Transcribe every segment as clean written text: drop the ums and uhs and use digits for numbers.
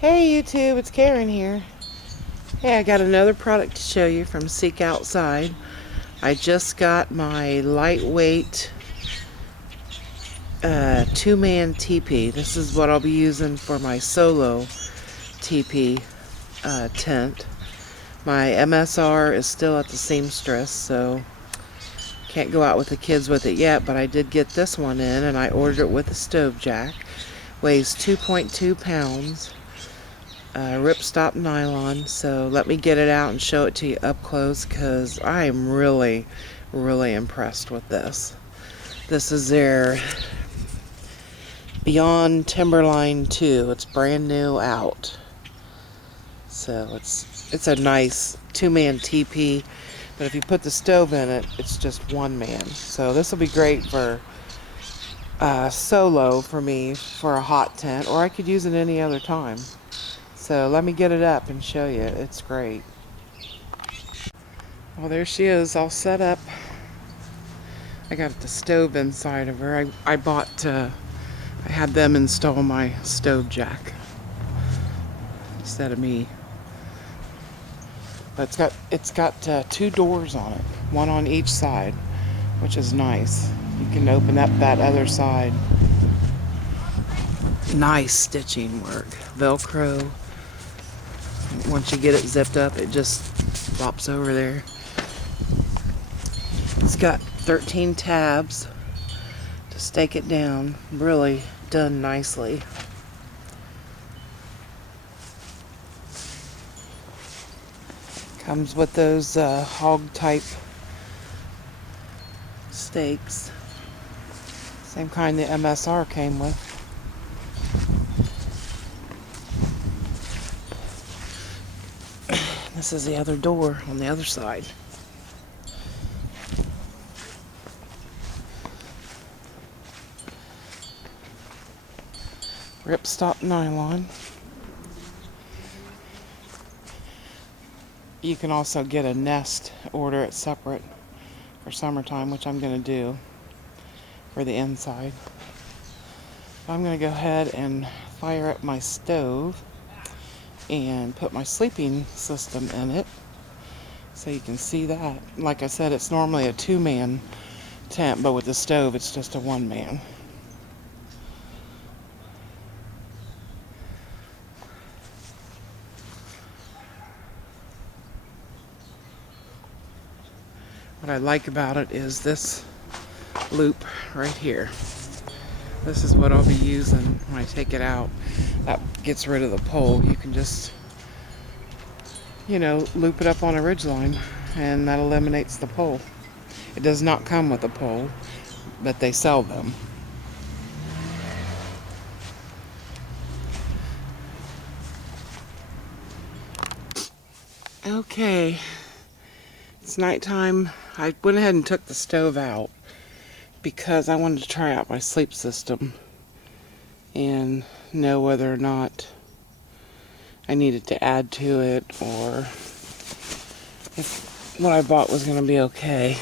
Hey YouTube, it's Karen here. Hey, I got another product to show you from Seekoutside. I just got my lightweight two-man teepee. This is what I'll be using for my solo teepee tent. My MSR is still at the seamstress, so can't go out with the kids with it yet, but I did get this one in and I ordered it with a stove jack. Weighs 2.2 pounds. Ripstop nylon, so let me get it out and show it to you up close because I am really impressed with this. This is their Beyond Timberline 2. It's brand new out, so it's a nice two-man teepee, but if you put the stove in it, it's just one man. So this will be great for solo for me for a hot tent, or I could use it any other time. So let me get it up and show you. It's great. Well, there she is, all set up. I got the stove inside of her. I had them install my stove jack instead of me. But it's got two doors on it, one on each side, which is nice. You can open up that other side. Nice stitching work, Velcro. Once you get it zipped up, it just flops over there. It's got 13 tabs to stake it down. Really done nicely. Comes with those hog type stakes. Same kind the MSR came with. This is the other door on the other side. Ripstop nylon. You can also get a nest, order it separate for summertime, which I'm going to do for the inside. I'm going to go ahead and fire up my stove and put my sleeping system in it so you can see that. Like I said, it's normally a two-man tent, but with the stove it's just a one-man. What I like about it is this loop right here. This is what I'll be using when I take it out. That gets rid of the pole. You can just, loop it up on a ridgeline, and that eliminates the pole. It does not come with a pole, but they sell them. Okay, it's nighttime. I went ahead and took the stove out because I wanted to try out my sleep system and know whether or not I needed to add to it or if what I bought was going to be okay.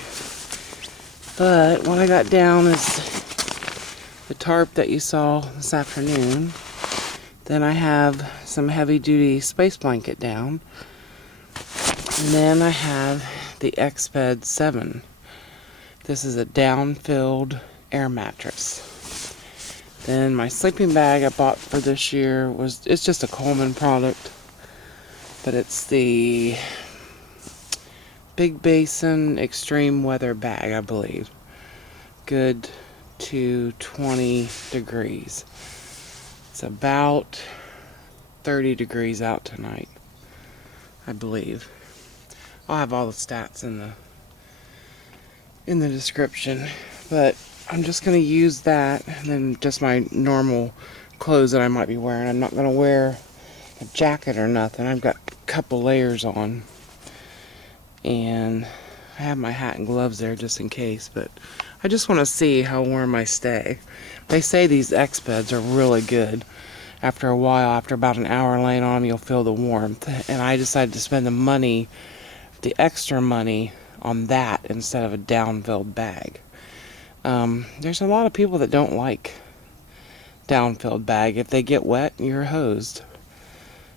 But what I got down is the tarp that you saw this afternoon. Then I have some heavy-duty space blanket down. And then I have the X-Bed 7. This is a down-filled air mattress. Then my sleeping bag I bought for this year it's just a Coleman product, but it's the Big Basin Extreme Weather Bag, I believe. Good to 20 degrees. It's about 30 degrees out tonight, I believe. I'll have all the stats in the description, but I'm just going to use that and then just my normal clothes that I might be wearing. I'm not going to wear a jacket or nothing. I've got a couple layers on, and I have my hat and gloves there just in case, but I just want to see how warm I stay. They say these X-Beds are really good. After a while, after about an hour laying on them, you'll feel the warmth, and I decided to spend the extra money on that instead of a down-filled bag. There's a lot of people that don't like down-filled bag. If they get wet, you're hosed.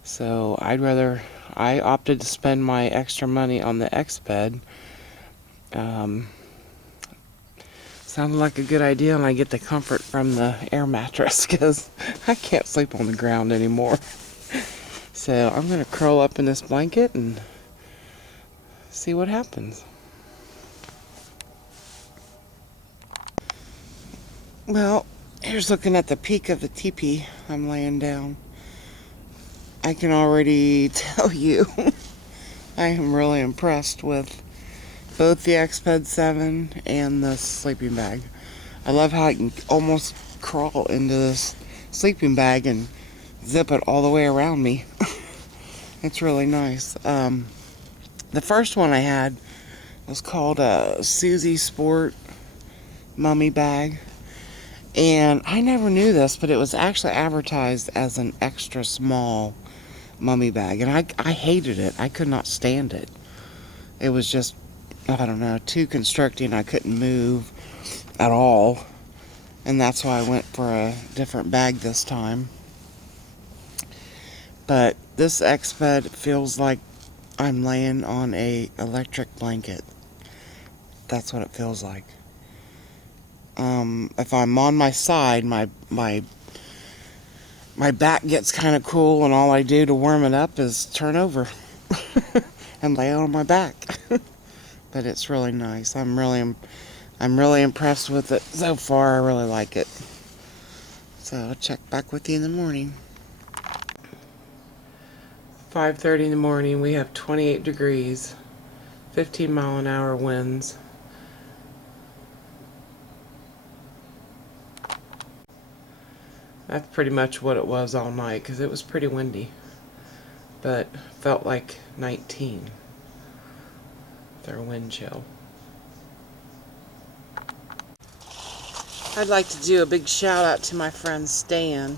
So I opted to spend my extra money on the X bed. Sounded like a good idea, and I get the comfort from the air mattress because I can't sleep on the ground anymore. So I'm going to curl up in this blanket and see what happens. Well, here's looking at the peak of the teepee. I'm laying down. I can already tell you I am really impressed with both the X-Bed 7 and the sleeping bag. I love how I can almost crawl into this sleeping bag and zip it all the way around me. It's really nice. The first one I had was called a Susie Sport Mummy Bag. And I never knew this, but it was actually advertised as an extra small mummy bag. And I hated it. I could not stand it. It was just, I don't know, too constricting. I couldn't move at all. And that's why I went for a different bag this time. But this X-Bed feels like I'm laying on a electric blanket. That's what it feels like. If I'm on my side, my back gets kind of cool, and all I do to warm it up is turn over and lay on my back. But it's really nice. I'm really impressed with it so far. I really like it. So I'll check back with you in the morning. 5:30 in the morning. We have 28 degrees, 15-mile-an-hour winds. That's pretty much what it was all night, because it was pretty windy, but felt like 19. Their wind chill. I'd like to do a big shout out to my friend Stan,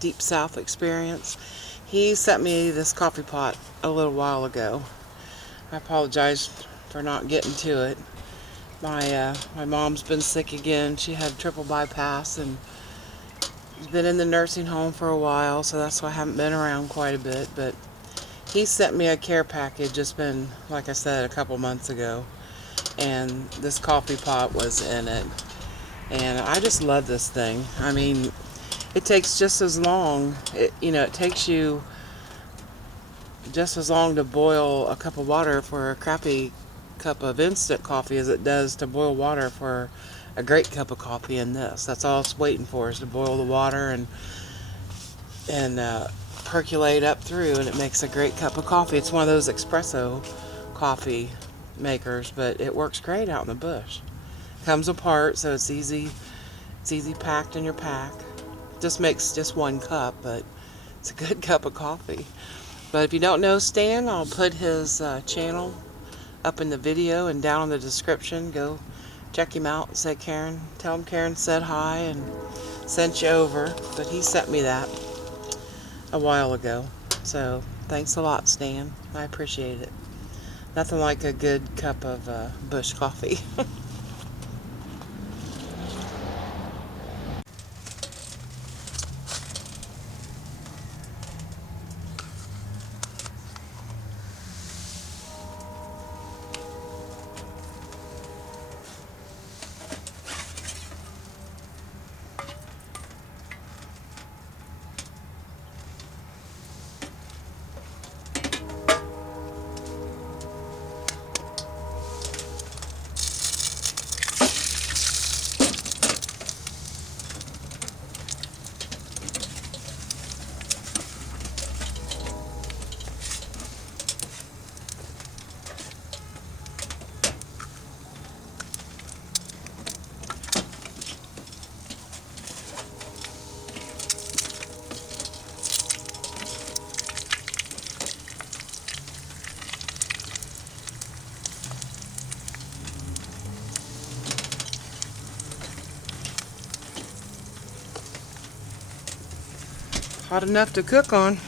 Deep South Experience. He sent me this coffee pot a little while ago. I apologize for not getting to it. My mom's been sick again. She had triple bypass and been in the nursing home for a while, so that's why I haven't been around quite a bit. But he sent me a care package. It's been, like I said, a couple months ago, and this coffee pot was in it. And I just love this thing. I mean, it takes just as long. It takes you just as long to boil a cup of water for a crappy cup of instant coffee as it does to boil water for a great cup of coffee in this. That's all it's waiting for, is to boil the water and percolate up through, and it makes a great cup of coffee. It's one of those espresso coffee makers, but it works great out in the bush. Comes apart, so it's easy packed in your pack. Just makes just one cup, but it's a good cup of coffee. But if you don't know Stan, I'll put his channel up in the video and down in the description. Go check him out. Say tell him Karen said hi and sent you over. But he sent me that a while ago. So thanks a lot, Stan. I appreciate it. Nothing like a good cup of bush coffee. Hot enough to cook on.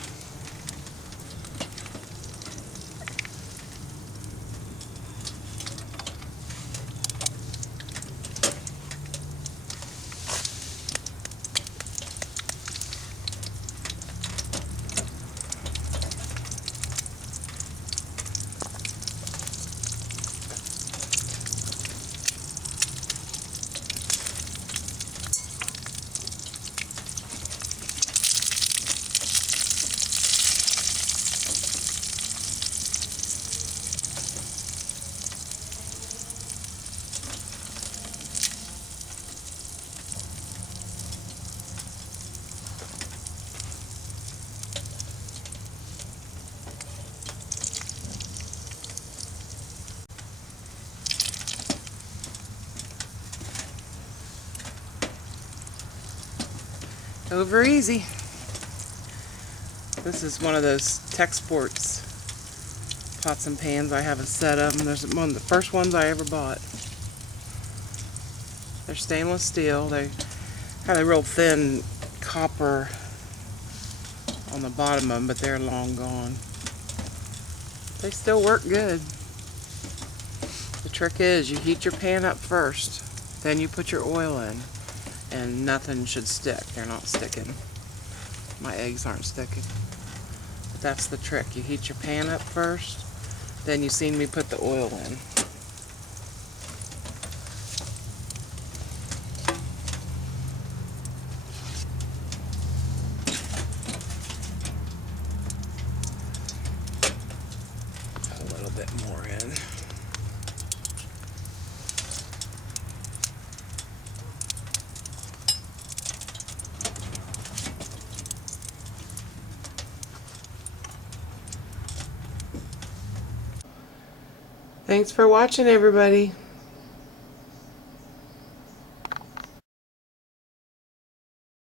Over easy. This is one of those Tech Sports pots and pans. I have a set of them. There's one of the first ones I ever bought. They're stainless steel. They have a real thin copper on the bottom of them, but they're long gone. They still work good. The trick is you heat your pan up first, then you put your oil in, and nothing should stick. They're not sticking. My eggs aren't sticking. But that's the trick. You heat your pan up first, then you seen me put the oil in. A little bit more in. Thanks for watching, everybody.